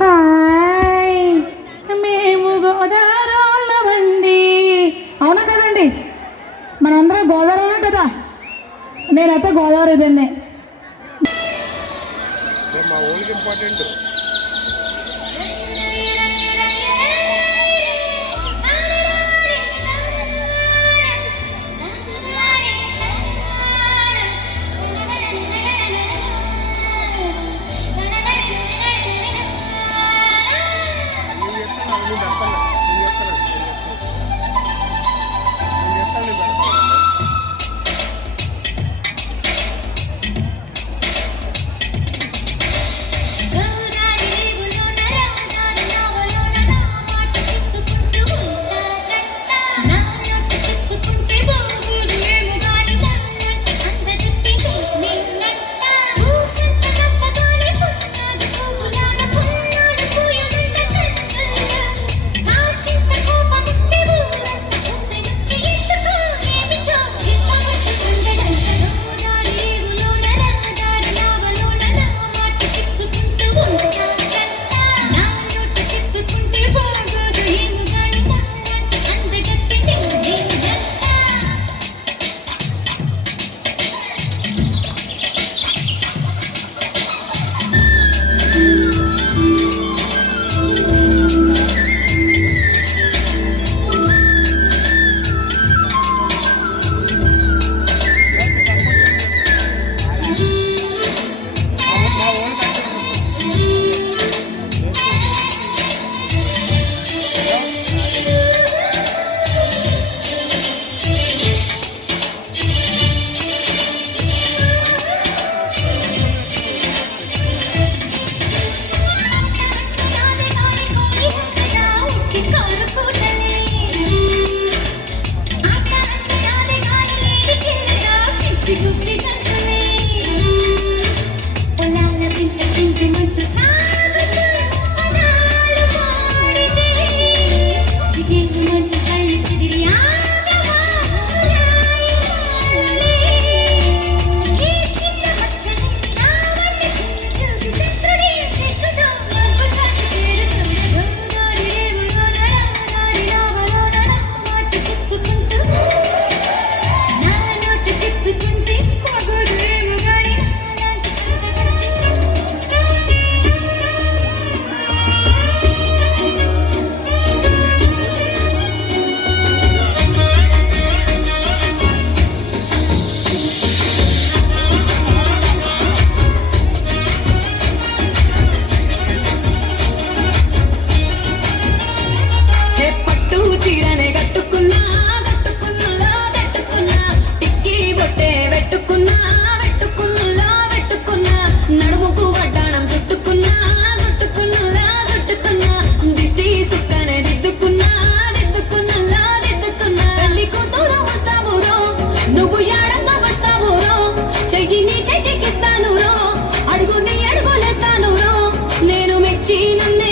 Hi. మేము గోదావరి వాళ్ళమండి అవునా కదండి? మనందరం గోదావరినా కదా? నేనైతే గోదావరి దాన్ని ఇంపార్టెంట్ Gina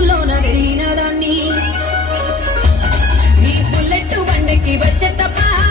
the power.